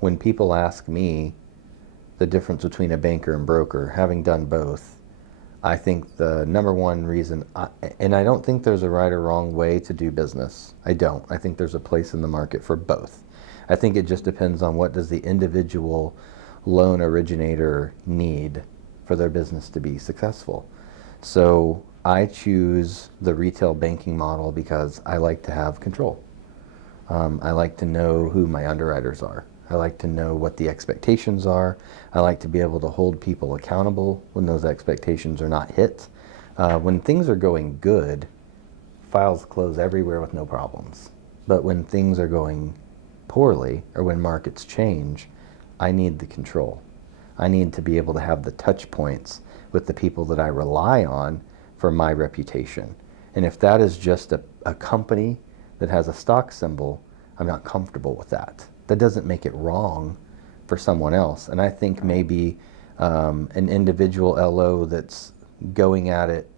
when people ask me the difference between a banker and broker, having done both, I think the number one reason, and I don't think there's a right or wrong way to do business. I don't. I think there's a place in the market for both. I think it just depends on what does the individual loan originator need for their business to be successful. So I choose the retail banking model because I like to have control. I like to know who my underwriters are. I like to know what the expectations are. I like to be able to hold people accountable when those expectations are not hit. When things are going good, files close everywhere with no problems. But when things are going poorly, or when markets change, I need the control. I need to be able to have the touch points with the people that I rely on for my reputation. And if that is just a company that has a stock symbol, I'm not comfortable with that. That doesn't make it wrong for someone else. And I think maybe an individual LO that's going at it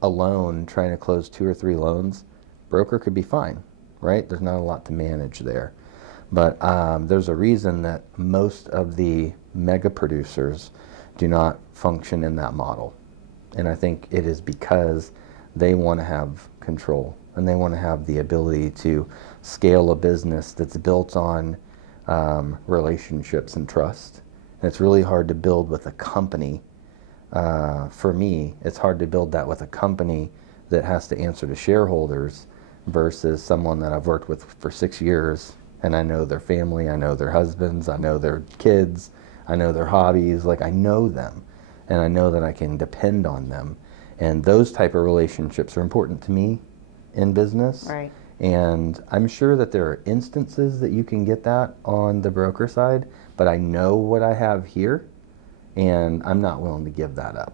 alone, trying to close 2 or 3 loans, broker could be fine, right? There's not a lot to manage there. But there's a reason that most of the mega producers do not function in that model. And I think it is because they want to have control and they want to have the ability to scale a business that's built on relationships and trust. And it's really hard to build with a company. For me, it's hard to build that with a company that has to answer to shareholders versus someone that I've worked with for 6 years and I know their family, I know their husbands, I know their kids, I know their hobbies, like I know them and I know that I can depend on them. And those type of relationships are important to me in business. Right. And I'm sure that there are instances that you can get that on the broker side, but I know what I have here and I'm not willing to give that up.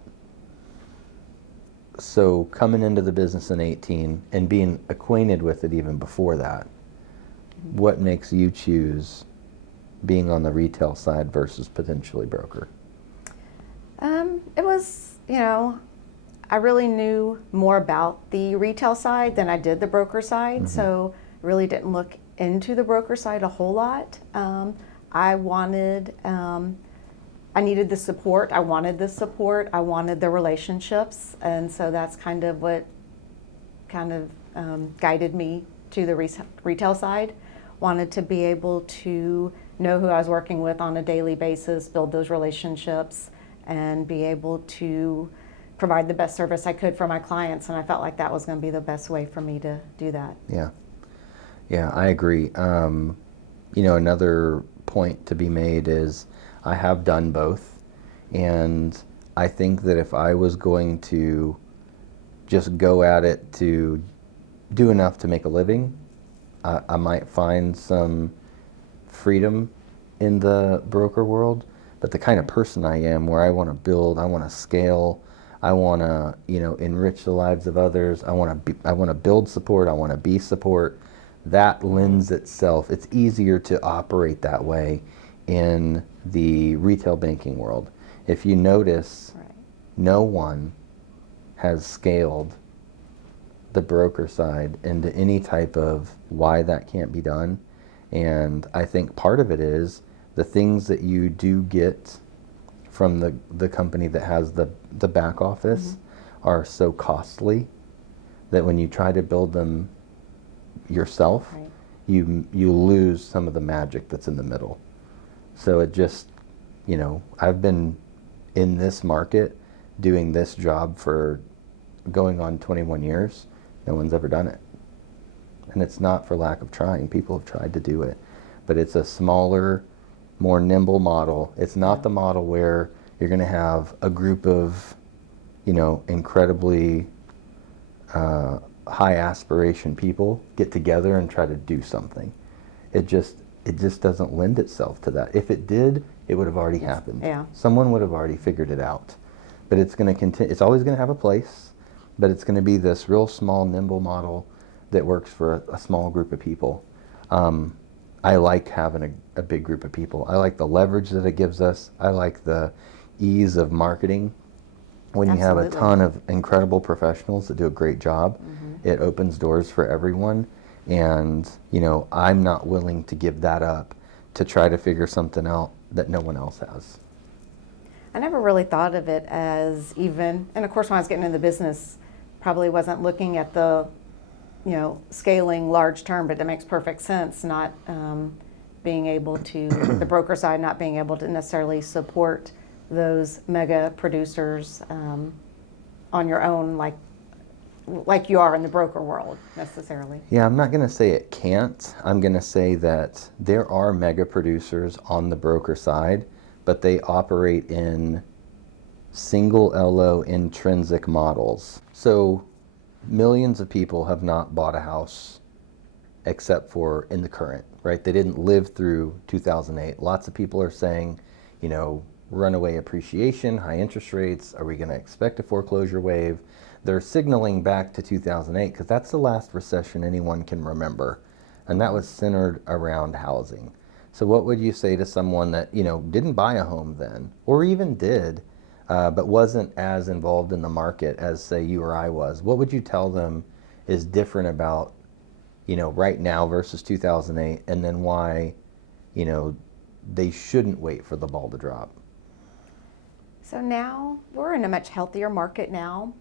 So coming into the business in 18 and being acquainted with it even before that, what makes you choose being on the retail side versus potentially broker? It was, I really knew more about the retail side than I did the broker side, so really didn't look into the broker side a whole lot. I needed the support. I wanted the support. I wanted the relationships, and so that's kind of what guided me to the retail side. Wanted to be able to know who I was working with on a daily basis, build those relationships, and be able to provide the best service I could for my clients. And I felt like that was going to be the best way for me to do that. Yeah, I agree. Another point to be made is I have done both. And I think that if I was going to just go at it to do enough to make a living, I might find some freedom in the broker world, but the kind of person I am where I want to build, I want to scale, I want to, enrich the lives of others, I want to build support, I want to be support, that lends itself, it's easier to operate that way in the retail banking world. If you notice, no one has scaled the broker side into any type of why that can't be done. And I think part of it is the things that you do get from the company that has the back office are so costly that when you try to build them yourself, you lose some of the magic that's in the middle. So it just, I've been in this market doing this job for going on 21 years. No one's ever done it. And it's not for lack of trying. People have tried to do it. But it's a smaller, more nimble model. It's not the model where you're going to have a group of, incredibly high aspiration people get together and try to do something. It just doesn't lend itself to that. If it did, it would have already happened. Yeah. Someone would have already figured it out. But it's going to continue. It's always going to have a place. But it's going to be this real small, nimble model that works for a small group of people. I like having a big group of people. I like the leverage that it gives us. I like the ease of marketing. When you have a ton of incredible professionals that do a great job, it opens doors for everyone. And, I'm not willing to give that up to try to figure something out that no one else has. I never really thought of it as even, and of course when I was getting into the business, probably wasn't looking at the, scaling large term, but that makes perfect sense, not being able to, the broker side not being able to necessarily support those mega producers on your own, like you are in the broker world necessarily. Yeah, I'm not going to say it can't. I'm going to say that there are mega producers on the broker side, but they operate in single LO intrinsic models. So millions of people have not bought a house except for in the current, right? They didn't live through 2008. Lots of people are saying, runaway appreciation, high interest rates, are we going to expect a foreclosure wave? They're signaling back to 2008 because that's the last recession anyone can remember. And that was centered around housing. So what would you say to someone that, didn't buy a home then, or even did, but wasn't as involved in the market as, say, you or I was? What would you tell them is different about, right now versus 2008, and then why, they shouldn't wait for the ball to drop? So now we're in a much healthier market now.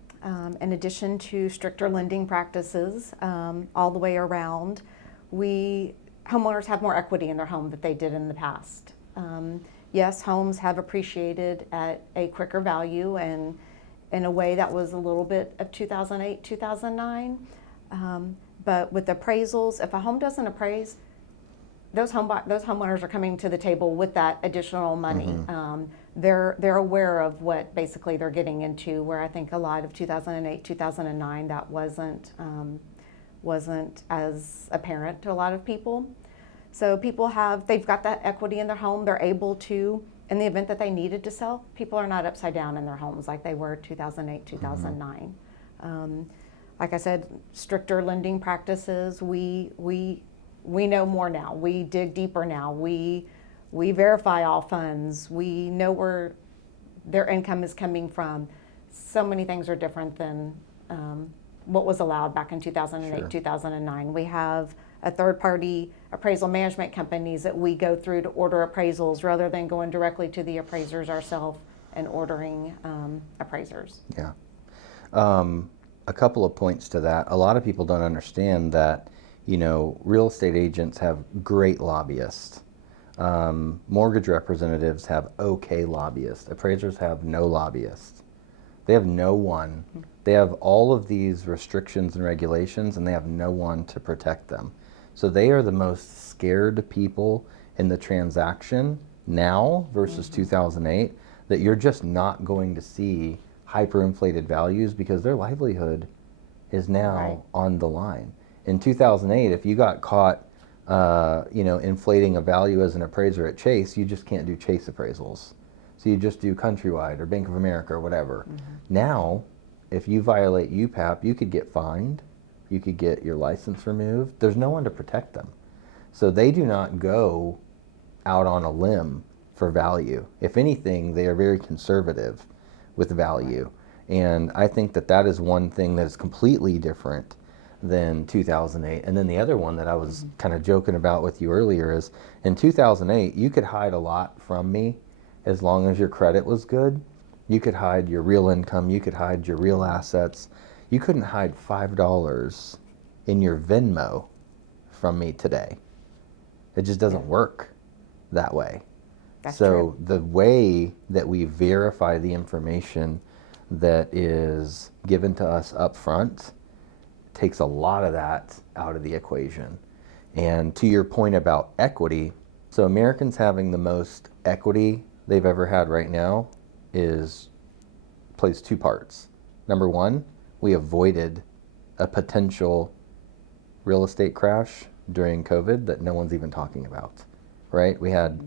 In addition to stricter lending practices all the way around, homeowners have more equity in their home than they did in the past. Yes, homes have appreciated at a quicker value and in a way that was a little bit of 2008, 2009. But with appraisals, if a home doesn't appraise, those homeowners are coming to the table with that additional money. Mm-hmm. They're aware of what basically they're getting into, where I think a lot of 2008, 2009, that wasn't as apparent to a lot of people. So they've got that equity in their home. They're able to, in the event that they needed to sell, people are not upside down in their homes like they were 2008, 2009. Mm-hmm. Like I said, stricter lending practices. We know more now. We dig deeper now. We verify all funds. We know where their income is coming from. So many things are different than what was allowed back in 2008, sure. 2009. We have a third-party appraisal management companies that we go through to order appraisals rather than going directly to the appraisers ourselves and ordering appraisers. Yeah. A couple of points to that. A lot of people don't understand that, real estate agents have great lobbyists. Mortgage representatives have okay lobbyists. Appraisers have no lobbyists. They have no one. They have all of these restrictions and regulations, and they have no one to protect them. So they are the most scared people in the transaction now versus 2008, that you're just not going to see hyperinflated values because their livelihood is now on the line. In 2008, if you got caught inflating a value as an appraiser at Chase, you just can't do Chase appraisals. So you just do Countrywide or Bank of America or whatever. Mm-hmm. Now, if you violate UPAP, you could get fined. You could get your license removed. There's no one to protect them. So they do not go out on a limb for value. If anything, they are very conservative with value. And I think that is one thing that is completely different than 2008. And then the other one that I was kind of joking about with you earlier is in 2008, you could hide a lot from me as long as your credit was good. You could hide your real income. You could hide your real assets. You couldn't hide $5 in your Venmo from me today. It just doesn't work that way. That's so true. The way that we verify the information that is given to us up front takes a lot of that out of the equation. And to your point about equity, so Americans having the most equity they've ever had right now plays two parts. Number one, we avoided a potential real estate crash during COVID that no one's even talking about, right? We had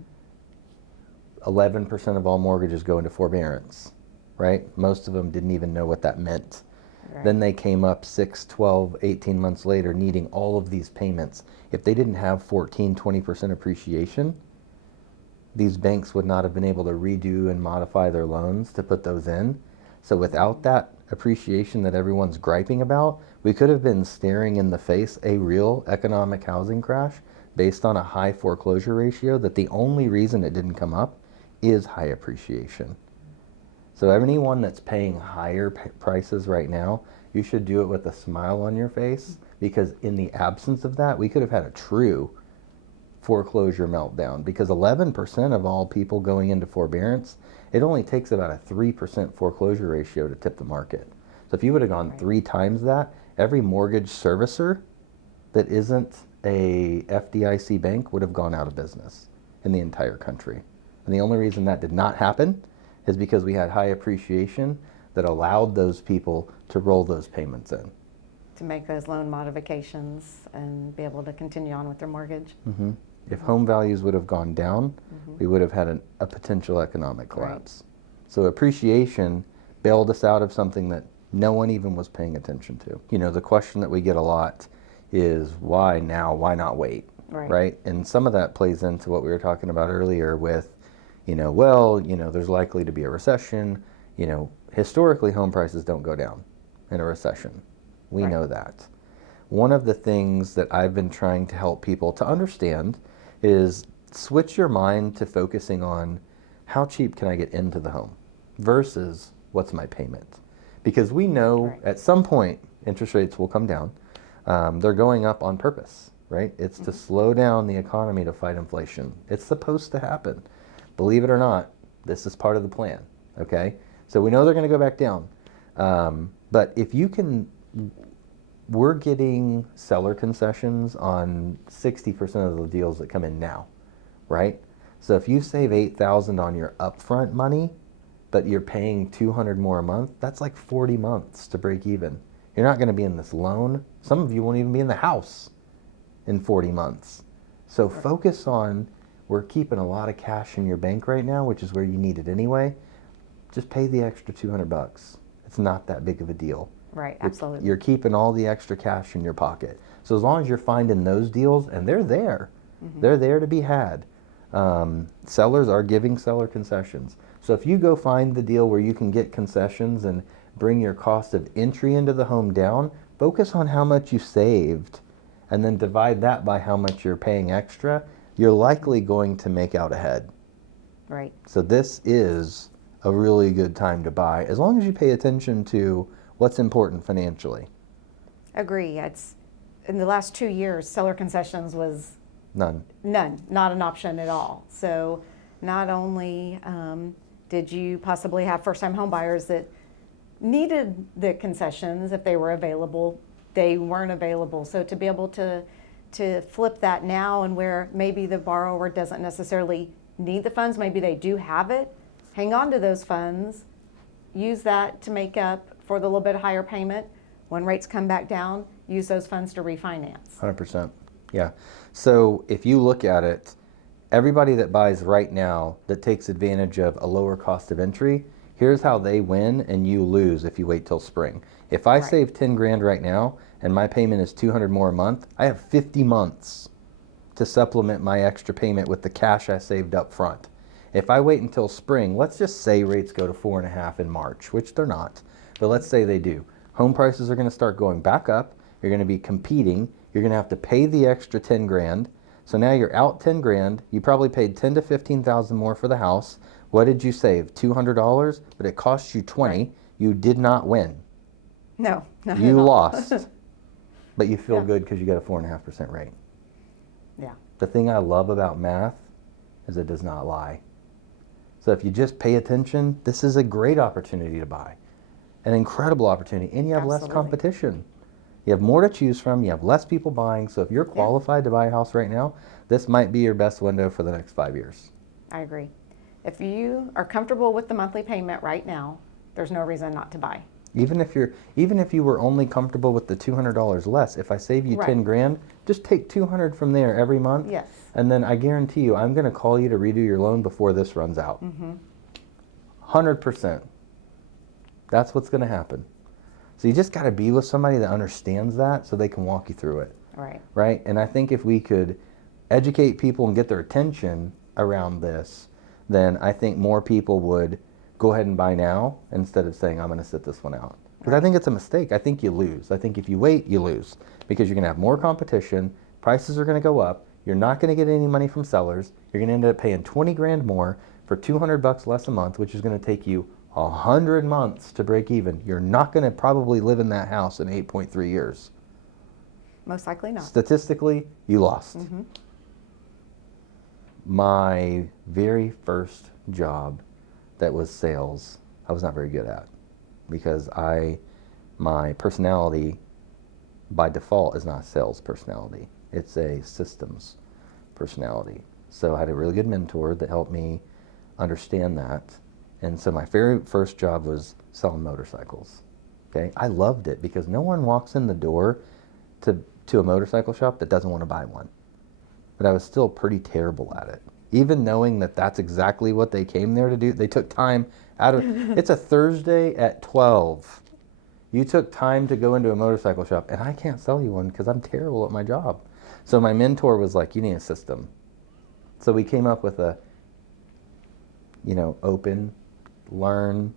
11% of all mortgages go into forbearance, right? Most of them didn't even know what that meant. Right. Then they came up 6, 12, 18 months later needing all of these payments. If they didn't have 14, 20% appreciation, these banks would not have been able to redo and modify their loans to put those in. So without that appreciation that everyone's griping about, we could have been staring in the face a real economic housing crash based on a high foreclosure ratio that the only reason it didn't come up is high appreciation. So anyone that's paying higher prices right now, you should do it with a smile on your face, because in the absence of that, we could have had a true foreclosure meltdown, because 11% of all people going into forbearance, it only takes about a 3% foreclosure ratio to tip the market. So if you would have gone 3 times that, every mortgage servicer that isn't a FDIC bank would have gone out of business in the entire country. And the only reason that did not happen is because we had high appreciation that allowed those people to roll those payments in. To make those loan modifications and be able to continue on with their mortgage. Mm-hmm. If home values would have gone down, we would have had a potential economic collapse. Right. So appreciation bailed us out of something that no one even was paying attention to. You know, the question that we get a lot is, why now? Why not wait? Right? And some of that plays into what we were talking about earlier with, there's likely to be a recession. Historically, home prices don't go down in a recession. We know that. One of the things that I've been trying to help people to understand is switch your mind to focusing on how cheap can I get into the home versus what's my payment. Because we know at some point interest rates will come down. They're going up on purpose, right? It's to slow down the economy to fight inflation. It's supposed to happen. Believe it or not, this is part of the plan, okay? So we know they're going to go back down. But if you can, we're getting seller concessions on 60% of the deals that come in now, right? So if you save $8,000 on your upfront money, but you're paying $200 more a month, that's like 40 months to break even. You're not going to be in this loan. Some of you won't even be in the house in 40 months. So focus on, we're keeping a lot of cash in your bank right now, which is where you need it anyway. Just pay the extra $200. It's not that big of a deal. Right, absolutely. You're keeping all the extra cash in your pocket. So as long as you're finding those deals, and they're there, they're there to be had. Sellers are giving seller concessions. So if you go find the deal where you can get concessions and bring your cost of entry into the home down, focus on how much you saved, and then divide that by how much you're paying extra. You're likely going to make out ahead. Right. So this is a really good time to buy, as long as you pay attention to what's important financially. Agree. It's in the last 2 years, seller concessions was None, not an option at all. So not only did you possibly have first-time home buyers that needed the concessions if they were available, they weren't available. So to be able to flip that now, and where maybe the borrower doesn't necessarily need the funds, maybe they do have it, hang on to those funds, use that to make up for the little bit higher payment. When rates come back down, use those funds to refinance. 100%. Yeah. So if you look at it, everybody that buys right now that takes advantage of a lower cost of entry, here's how they win and you lose if you wait till spring. If I save 10 grand right now and my payment is $200 more a month, I have 50 months to supplement my extra payment with the cash I saved up front. If I wait until spring, let's just say rates go to 4.5 in March, which they're not, but let's say they do. Home prices are going to start going back up. You're going to be competing. You're going to have to pay the extra 10 grand. So now you're out 10 grand. You probably paid 10 to 15,000 more for the house. What did you save? $200, but it cost you 20. You did not win. No, not you at all. lost, but you feel good because you got a 4.5% rate. Yeah. The thing I love about math is it does not lie. So if you just pay attention, this is a great opportunity to buy. An incredible opportunity, and you have less competition. You have more to choose from, you have less people buying, so if you're qualified to buy a house right now, this might be your best window for the next 5 years. I agree. If you are comfortable with the monthly payment right now, there's no reason not to buy. Even if you were only comfortable with the $200 less, if I save you 10 grand, just take 200 from there every month. Yes. And then I guarantee you, I'm going to call you to redo your loan before this runs out. 100%. That's what's going to happen. So you just got to be with somebody that understands that so they can walk you through it. Right. Right? And I think if we could educate people and get their attention around this, then I think more people would go ahead and buy now instead of saying, I'm going to sit this one out. Because I think it's a mistake. I think you lose. I think if you wait, you lose. Because you're going to have more competition, prices are going to go up, You're not going to get any money from sellers. You're going to end up paying 20 grand more for 200 bucks less a month, which is going to take you 100 months to break even. You're not going to probably live in that house in 8.3 years. Most likely not. Statistically, you lost. Mm-hmm. My very first job that was sales, I was not very good at, because my personality by default is not a sales personality. It's a systems personality. So I had a really good mentor that helped me understand that. And so my very first job was selling motorcycles. Okay, I loved it because no one walks in the door to a motorcycle shop that doesn't want to buy one. But I was still pretty terrible at it. Even knowing that that's exactly what they came there to do, they took time out of, it's a Thursday at 12. You took time to go into a motorcycle shop, and I can't sell you one because I'm terrible at my job. So my mentor was like, you need a system. So we came up with a, open, learn.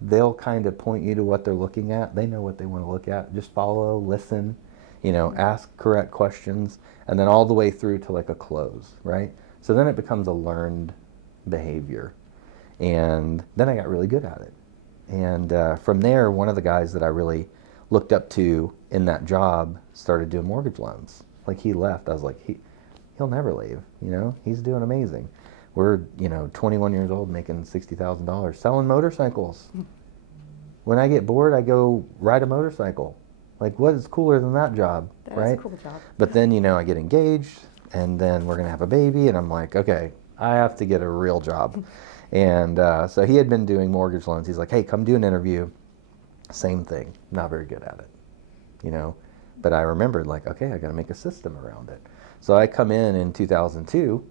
They'll kind of point you to what they're looking at. They know what they want to look at. Just follow, listen, ask correct questions, and then all the way through to like a close, right? So then it becomes a learned behavior. And then I got really good at it. And from there, one of the guys that I really looked up to in that job started doing mortgage loans. Like, he left. I was like, he'll never leave. He's doing amazing. We're 21 years old, making $60,000 selling motorcycles. When I get bored, I go ride a motorcycle. Like, what is cooler than that job, right? That's a cool job. But then I get engaged, and then we're gonna have a baby, and I'm like, okay, I have to get a real job. And so he had been doing mortgage loans. He's like, hey, come do an interview. Same thing, not very good at it, But I remembered, like, okay, I got to make a system around it. So I come in 2002,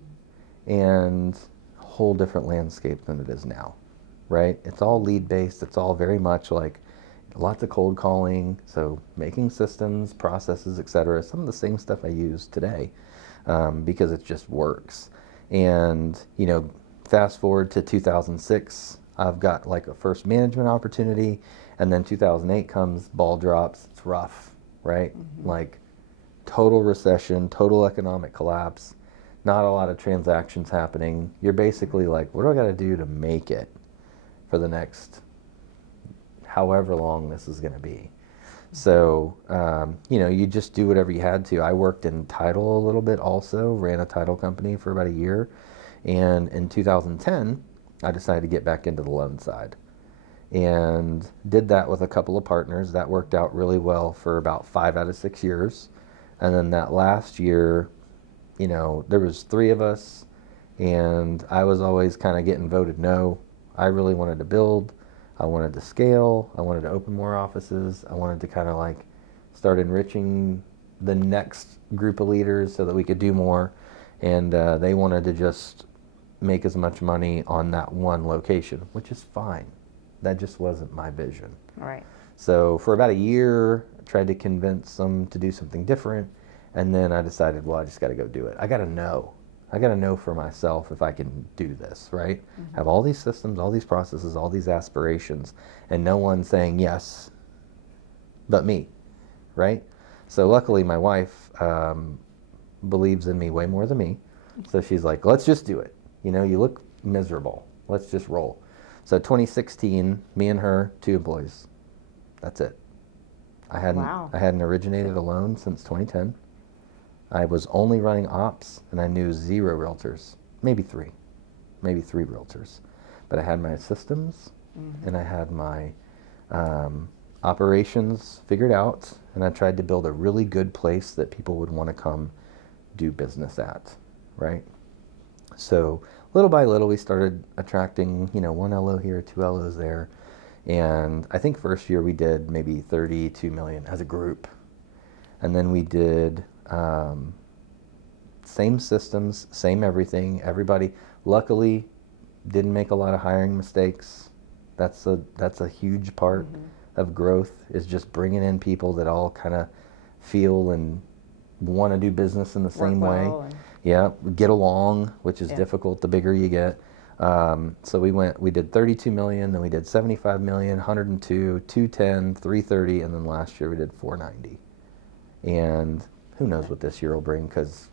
and a whole different landscape than it is now, right? It's all lead-based. It's all very much like lots of cold calling, so making systems, processes, etc. Some of the same stuff I use today because it just works. And, fast forward to 2006, I've got like a first management opportunity, and then 2008 comes, ball drops, it's rough, right? Mm-hmm. Like total recession, total economic collapse, not a lot of transactions happening. You're basically like, what do I got to do to make it for the next however long this is going to be? So, you just do whatever you had to. I worked in title a little bit also, ran a title company for about a year. And in 2010, I decided to get back into the loan side and did that with a couple of partners. That worked out really well for about 5 out of 6 years. And then that last year, there was 3 of us, and I was always kind of getting voted no. I really wanted to build. I wanted to scale. I wanted to open more offices. I wanted to kind of like start enriching the next group of leaders so that we could do more. And they wanted to just make as much money on that one location, which is fine. That just wasn't my vision. All right. So for about a year, I tried to convince them to do something different. And then I decided, well, I just got to go do it. I got to know. I got to know for myself if I can do this, right? Mm-hmm. Have all these systems, all these processes, all these aspirations, and no one saying yes but me, right? So luckily my wife believes in me way more than me. So she's like, let's just do it. You look miserable. Let's just roll. So 2016, me and her, 2 employees. That's it. I hadn't originated a loan since 2010. I was only running ops, and I knew 0 realtors, maybe 3 realtors. But I had my systems, mm-hmm. and I had my operations figured out, and I tried to build a really good place that people would want to come do business at, right? So little by little, we started attracting, 1 LO here, 2 LOs there. And I think first year we did maybe 32 million as a group. And then we did same systems, same everything. Everybody, luckily, didn't make a lot of hiring mistakes. That's a huge part mm-hmm. of growth, is just bringing in people that all kind of feel and want to do business in the same way. Yeah, get along, which is difficult the bigger you get. So we did 32 million, then we did 75 million, 102, 210, 330, and then last year we did 490. And who knows what this year will bring, because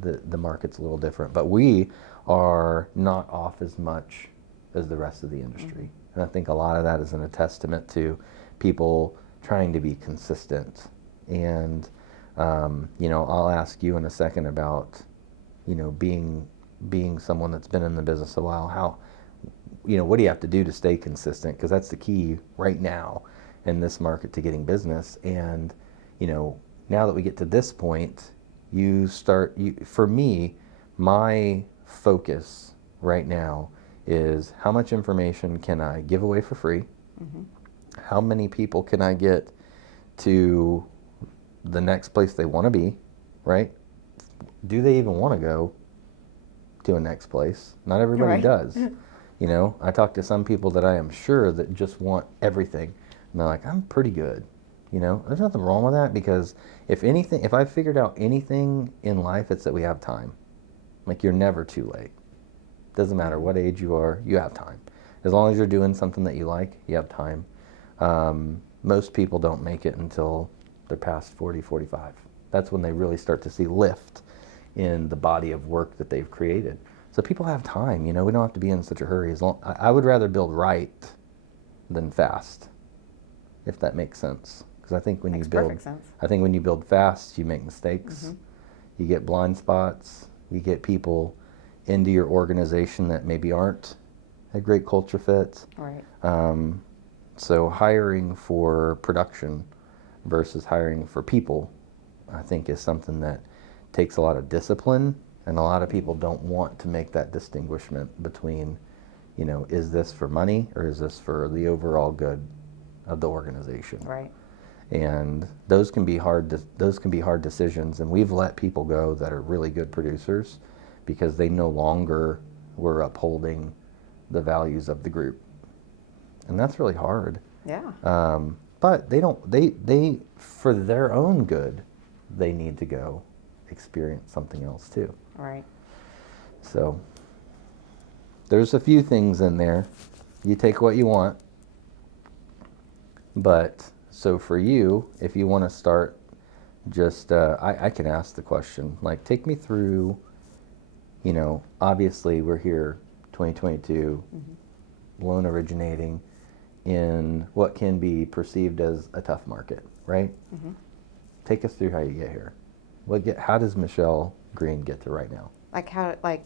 the market's a little different. But we are not off as much as the rest of the industry. And I think a lot of that is a testament to people trying to be consistent. And, I'll ask you in a second about, being someone that's been in the business a while, how, what do you have to do to stay consistent? Because that's the key right now in this market to getting business. And, now that we get to this point, for me, my focus right now is how much information can I give away for free? How many people can I get to the next place they want to be, right? Do they even want to go to a next place? Not everybody does. I talk to some people that I am sure that just want everything. And they're like, I'm pretty good. There's nothing wrong with that, because if I've figured out anything in life, it's that we have time. Like, you're never too late. Doesn't matter what age you are, you have time. As long as you're doing something that you like, you have time. Most people don't make it until they're past 40, 45. That's when they really start to see lift in the body of work that they've created. So people have time, we don't have to be in such a hurry. I would rather build right than fast, if that makes sense. Because I think when you build fast, you make mistakes. You get blind spots. You get people into your organization that maybe aren't a great culture fit. Right. So hiring for production versus hiring for people, I think, is something that takes a lot of discipline, and a lot of people don't want to make that distinguishment between, is this for money or is this for the overall good of the organization? Right. And those can be hard decisions, and we've let people go that are really good producers because they no longer were upholding the values of the group. And that's really hard. Yeah. But they for their own good, they need to go experience something else too. Right. So there's a few things in there. You take what you want. But so for you, if you want to start, just I can ask the question, like, take me through, obviously we're here 2022, loan originating in what can be perceived as a tough market, right? Take us through how you get here. How does Michele Green get to right now? Like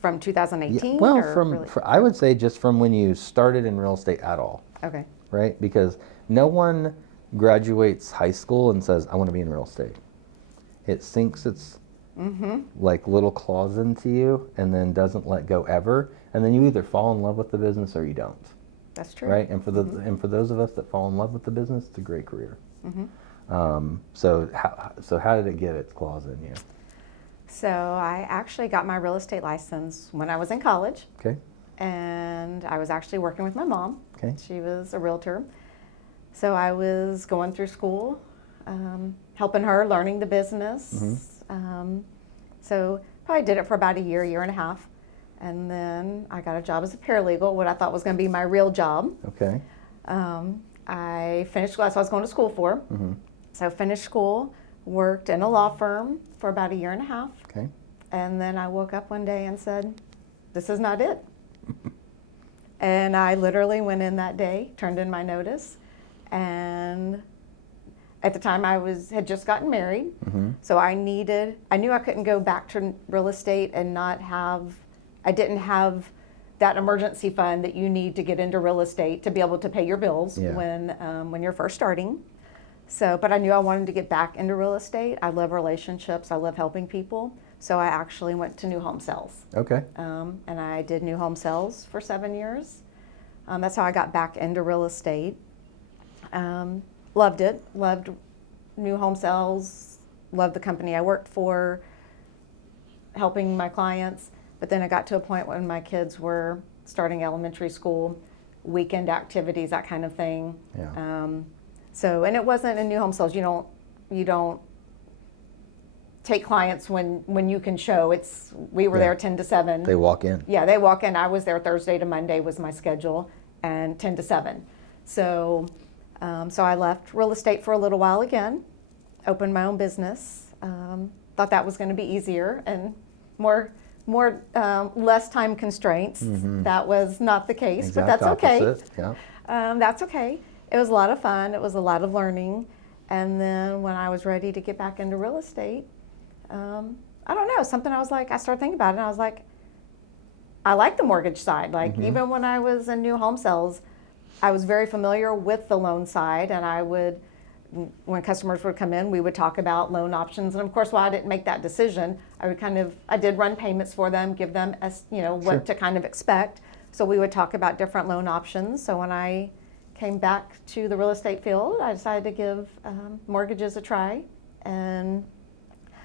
from 2018? Yeah, well, I would say just from when you started in real estate at all. Okay. Right? Because no one graduates high school and says, I want to be in real estate. It sinks its like little claws into you and then doesn't let go ever. And then you either fall in love with the business or you don't. That's true. Right? And for those of us that fall in love with the business, it's a great career. So how did it get its claws in you? So I actually got my real estate license when I was in college. Okay. And I was actually working with my mom. Okay. She was a realtor. So I was going through school, helping her, learning the business. So probably did it for about a year and a half. And then I got a job as a paralegal, what I thought was going to be my real job. Okay. I finished school, that's what I was going to school for. So finished school, worked in a law firm for about a year and a half. Okay. And then I woke up one day and said, this is not it. And I literally went in that day, turned in my notice, and at the time I had just gotten married. So I knew I couldn't go back to real estate and I didn't have that emergency fund that you need to get into real estate to be able to pay your bills when you're first starting. So, but I knew I wanted to get back into real estate. I love relationships. I love helping people. So I actually went to new home sales. Okay. And I did new home sales for 7 years. That's how I got back into real estate. Loved it. Loved new home sales. Loved the company I worked for, helping my clients. But then I got to a point when my kids were starting elementary school, weekend activities, that kind of thing. Yeah. And it wasn't in new home sales. You don't take clients when you can show. We were there 10 to 7. They walk in. Yeah, they walk in. I was there Thursday to Monday was my schedule, and 10 to 7. So I left real estate for a little while again, opened my own business, Thought that was going to be easier and less time constraints. That was not the case, Exact but that's okay. opposite. Yeah. That's okay. It was a lot of fun. It was a lot of learning. And then when I was ready to get back into real estate, I don't know, something I started thinking about it, and I was like, I like the mortgage side. Like, even when I was in new home sales, I was very familiar with the loan side, and I would, when customers would come in, we would talk about loan options. And of course, while I didn't make that decision, I did run payments for them, give them, what to kind of expect. So we would talk about different loan options. So when I came back to the real estate field, I decided to give mortgages a try. And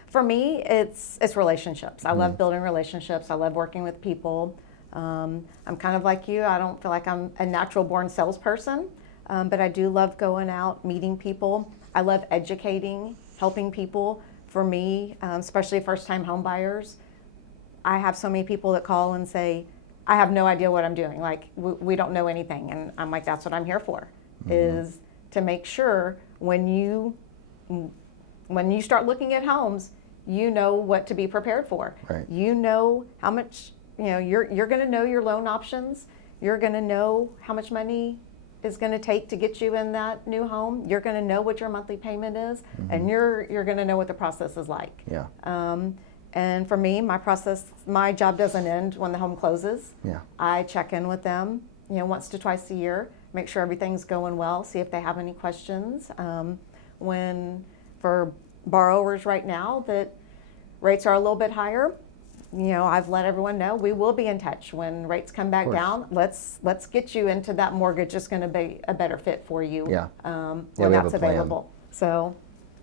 for me, it's relationships. I love building relationships. I love working with people. I'm kind of like you. I don't feel like I'm a natural born salesperson, but I do love going out, meeting people. I love educating, helping people. For me, especially first-time home buyers, I have so many people that call and say, I have no idea what I'm doing. Like, we don't know anything. And I'm like, that's what I'm here for, is to make sure when you start looking at homes, you know what to be prepared for. Right. You know how much, you're going to know your loan options. You're going to know how much money is going to take to get you in that new home. You're going to know what your monthly payment is, and you're going to know what the process is like. Yeah. And for me, my job doesn't end when the home closes. Yeah. I check in with them, once to twice a year, make sure everything's going well, see if they have any questions. For borrowers right now that rates are a little bit higher, I've let everyone know we will be in touch when rates come back down. Let's get you into that mortgage. It's going to be a better fit for you. Yeah. When that's a plan. available. So,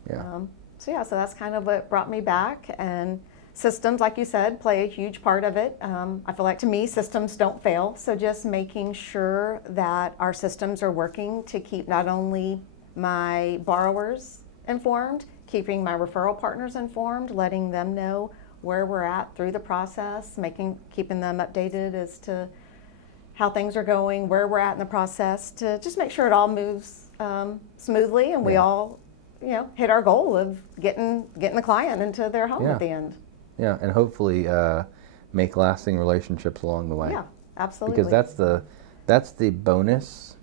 Yeah. So that's kind of what brought me back. And systems, like you said, play a huge part of it. I feel like, to me, systems don't fail. So just making sure that our systems are working to keep not only my borrowers informed, keeping my referral partners informed, letting them know where we're at through the process, keeping them updated as to how things are going, where we're at in the process, to just make sure it all moves smoothly, and we all, hit our goal of getting the client into their home at the end. Yeah, and hopefully make lasting relationships along the way. Yeah, absolutely. Because that's the bonus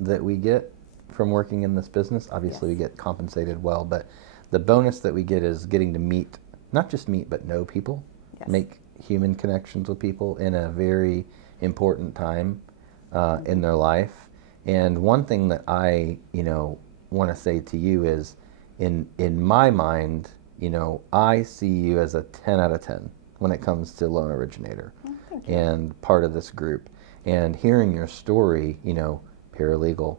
that we get from working in this business. Obviously, we get compensated well, but the bonus that we get is getting to not just meet, but know people, make human connections with people in a very important time in their life. And one thing that I, want to say to you is, in my mind, I see you as a 10 out of 10 when it comes to loan originator and part of this group. And hearing your story, paralegal,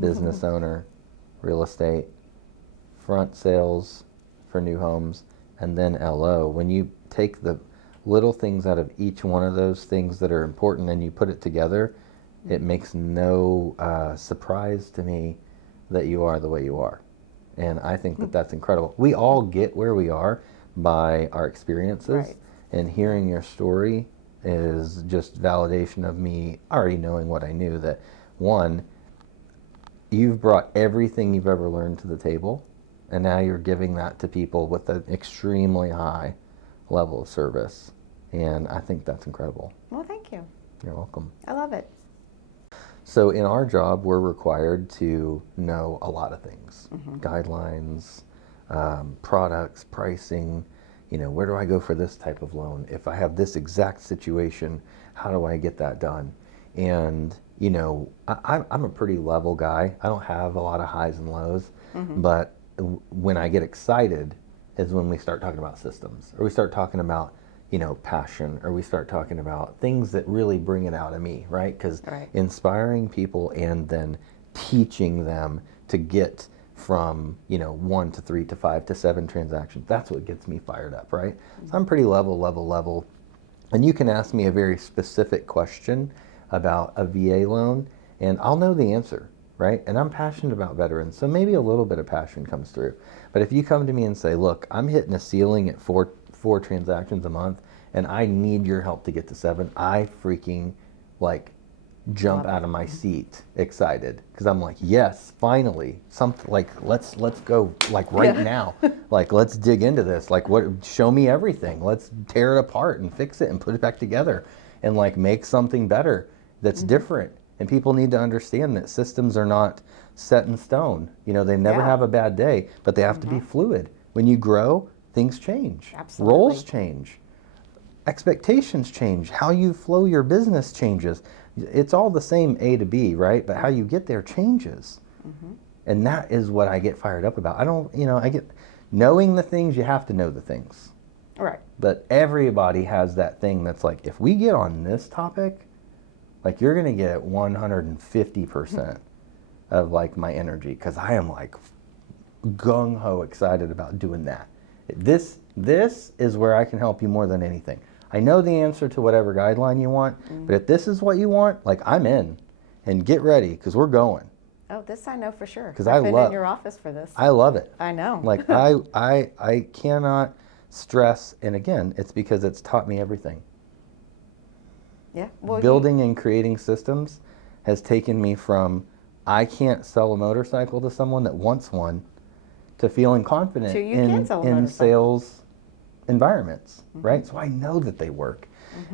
business owner, real estate, front sales for new homes, and then LO. When you take the little things out of each one of those things that are important and you put it together, it makes no surprise to me that you are the way you are. And I think that that's incredible. We all get where we are by our experiences, and hearing your story is just validation of me already knowing what I knew, that one, you've brought everything you've ever learned to the table, and now you're giving that to people with an extremely high level of service. And I think that's incredible. Well, thank you. You're welcome. I love it. So in our job, we're required to know a lot of things. Guidelines, products, pricing, where do I go for this type of loan? If I have this exact situation, how do I get that done? And, I'm a pretty level guy. I don't have a lot of highs and lows, but when I get excited is when we start talking about systems, or we start talking about, passion, or we start talking about things that really bring it out of me, right? Because inspiring people and then teaching them to get from, 1 to 3 to 5 to 7 transactions, that's what gets me fired up, right? So I'm pretty level. And you can ask me a very specific question about a VA loan, and I'll know the answer, right? And I'm passionate about veterans, so maybe a little bit of passion comes through. But if you come to me and say, look, I'm hitting a ceiling at four transactions a month, and I need your help to get to 7, I freaking jump out of my seat excited because I'm like, yes, finally, something like let's go like right now. Like let's dig into this. Like show me everything. Let's tear it apart and fix it and put it back together and like make something better that's different. And people need to understand that systems are not set in stone. You know, they never have a bad day, but they have to be fluid. When you grow, things change. Absolutely. Roles change. Expectations change. How you flow your business changes. It's all the same A to B, right? But how you get there changes. And that is what I get fired up about. I get knowing the things, you have to know the things. Right. But everybody has that thing that's like, if we get on this topic, like you're going to get 150% of like my energy because I am like gung-ho excited about doing that. This is where I can help you more than anything. I know the answer to whatever guideline you want, but if this is what you want, like I'm in. And get ready because we're going. Oh, this I know for sure. Because I've been in your office for this. I love it. I know. Like I cannot stress, and again, it's because it's taught me everything. Yeah. Well, Building and creating systems has taken me from I can't sell a motorcycle to someone that wants one to feeling confident To you can sell a in motorcycle. sales environments, right? So I know that they work.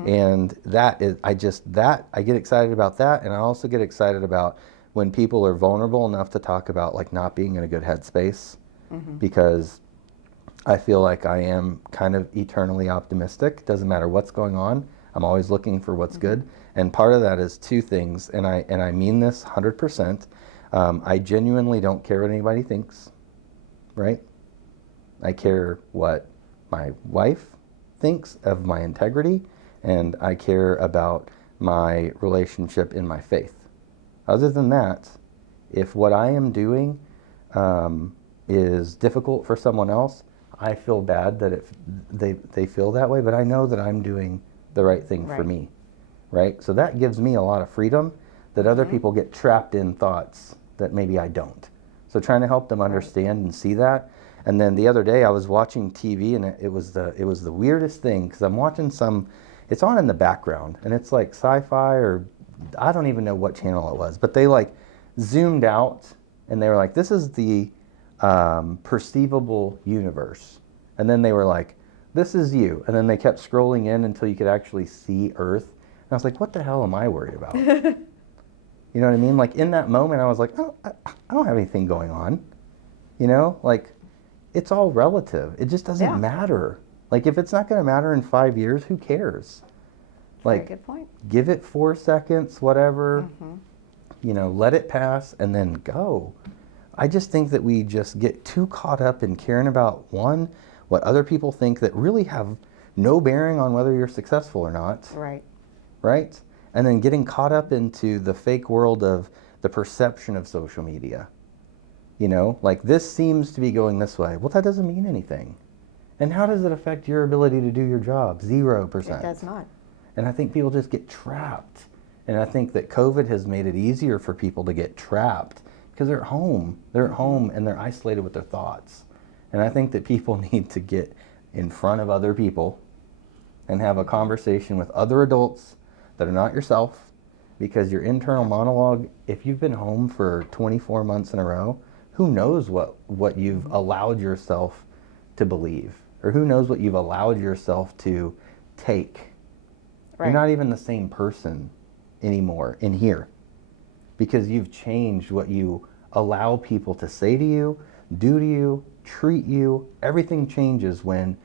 And that is, I get excited about that. And I also get excited about when people are vulnerable enough to talk about like not being in a good headspace because I feel like I am kind of eternally optimistic. Doesn't matter what's going on. I'm always looking for what's good. And part of that is two things. And I mean this 100%. I genuinely don't care what anybody thinks, right? I care what my wife thinks of my integrity, and I care about my relationship in my faith. Other than that, if what I am doing is difficult for someone else, I feel bad that they feel that way, but I know that I'm doing the right thing for me, right? So that gives me a lot of freedom that other people get trapped in thoughts that maybe I don't. So trying to help them understand and see that. And then the other day I was watching TV and it was the weirdest thing because I'm watching it's on in the background and it's like sci-fi or I don't even know what channel it was, but they like zoomed out and they were like, this is the perceivable universe. And then they were like, this is you. And then they kept scrolling in until you could actually see Earth. And I was like, what the hell am I worried about? You know what I mean? Like in that moment, I was like, I don't have anything going on. You know, like it's all relative. It just doesn't matter. Like if it's not going to matter in 5 years, who cares? Like, very good point. Give it 4 seconds, whatever, you know, let it pass and then go. I just think that we just get too caught up in caring about what other people think that really have no bearing on whether you're successful or not. Right. Right? And then getting caught up into the fake world of the perception of social media. You know, like this seems to be going this way. Well, that doesn't mean anything. And how does it affect your ability to do your job? 0%. It does not. And I think people just get trapped. And I think that COVID has made it easier for people to get trapped because they're at home. They're at home and they're isolated with their thoughts. And I think that people need to get in front of other people and have a conversation with other adults that are not yourself, because your internal monologue, if you've been home for 24 months in a row, who knows what you've allowed yourself to believe, or who knows what you've allowed yourself to take. You're not even the same person anymore in here, because you've changed what you allow people to say to you, do to you, treat you. Everything changes when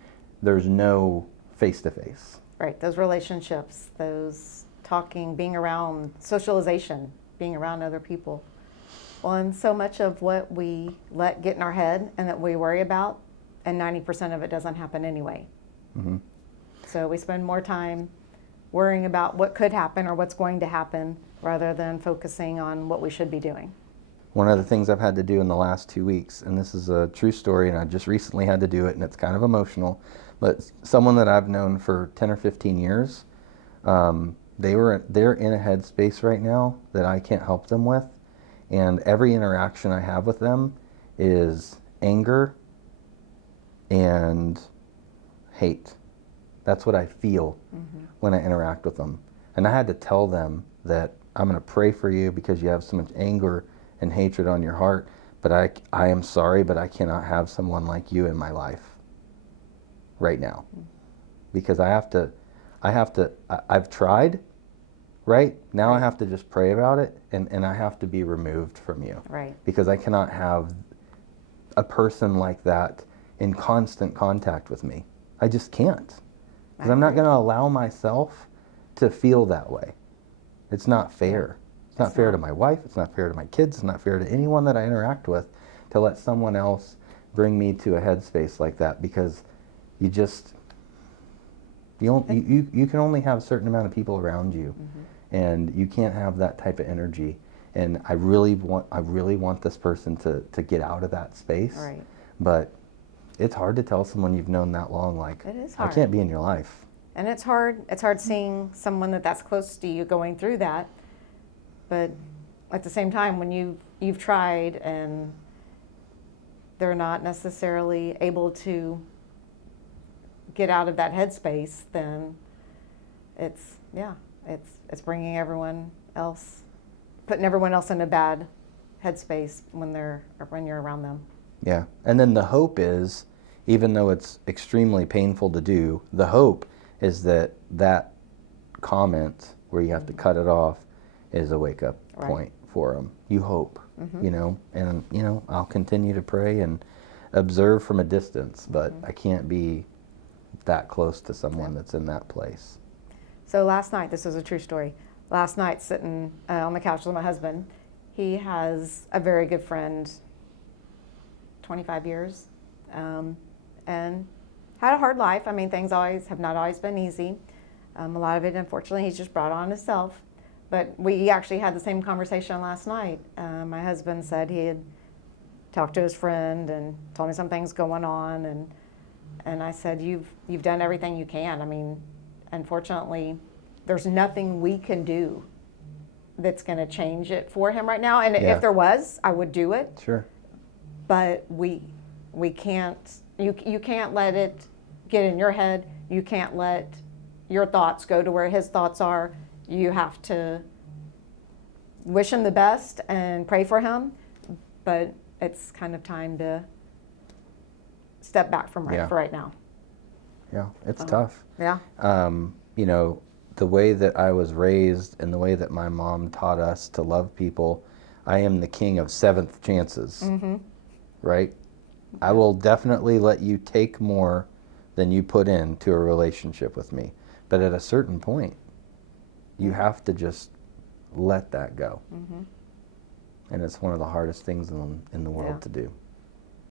there's no face-to-face. Right, those relationships, those talking, being around, socialization, being around other people. Well, and so much of what we let get in our head and that we worry about, and 90% of it doesn't happen anyway. So we spend more time worrying about what could happen or what's going to happen rather than focusing on what we should be doing. One of the things I've had to do in the last 2 weeks, and this is a true story, and I just recently had to do it, and it's kind of emotional, but someone that I've known for 10 or 15 years, they're in a headspace right now that I can't help them with, and every interaction I have with them is anger and hate. That's what I feel when I interact with them. And I had to tell them that gonna pray for you because you have so much anger and hatred on your heart. But I am sorry, but I cannot have someone like you in my life right now, because I've tried, right? Now I have to just pray about it, and I have to be removed from you. Right. Because I cannot have a person like that in constant contact with me. I just can't. Because I'm not going to allow myself to feel that way. It's not fair. It's not fair to my wife. It's not fair to my kids. It's not fair to anyone that I interact with to let someone else bring me to a headspace like that, because you can only have a certain amount of people around you, and you can't have that type of energy. And I really want this person to get out of that space. Right. But it's hard to tell someone you've known that long, like, It is I hard. can't be in your life. And it's hard seeing someone that's close to you going through that. But at the same time, when you've tried and they're not necessarily able to get out of that headspace, then it's bringing everyone else, putting everyone else in a bad headspace when you're around them. Yeah. And then the hope is, even though it's extremely painful to do, the hope is that comment where you have to cut it off is a wake-up point for them. You hope, and I'll continue to pray and observe from a distance, but I can't be that close to someone that's in that place. So last night, this is a true story. Last night, sitting on the couch with my husband, he has a very good friend, 25 years, and had a hard life. I mean, things have not always been easy. A lot of it, unfortunately, he's just brought on himself. But we actually had the same conversation last night. My husband said he had talked to his friend and told me some things going on, and I said, you've done everything you can. I mean, unfortunately, there's nothing we can do that's going to change it for him right now. And if there was, I would do it. Sure. But we can't. You can't let it get in your head. You can't let your thoughts go to where his thoughts are. You have to wish him the best and pray for him. But it's kind of time to step back from for right now. Yeah, it's tough. Yeah. The way that I was raised and the way that my mom taught us to love people, I am the king of seventh chances, right? I will definitely let you take more than you put into a relationship with me. But at a certain point, you have to just let that go. And it's one of the hardest things in the world to do.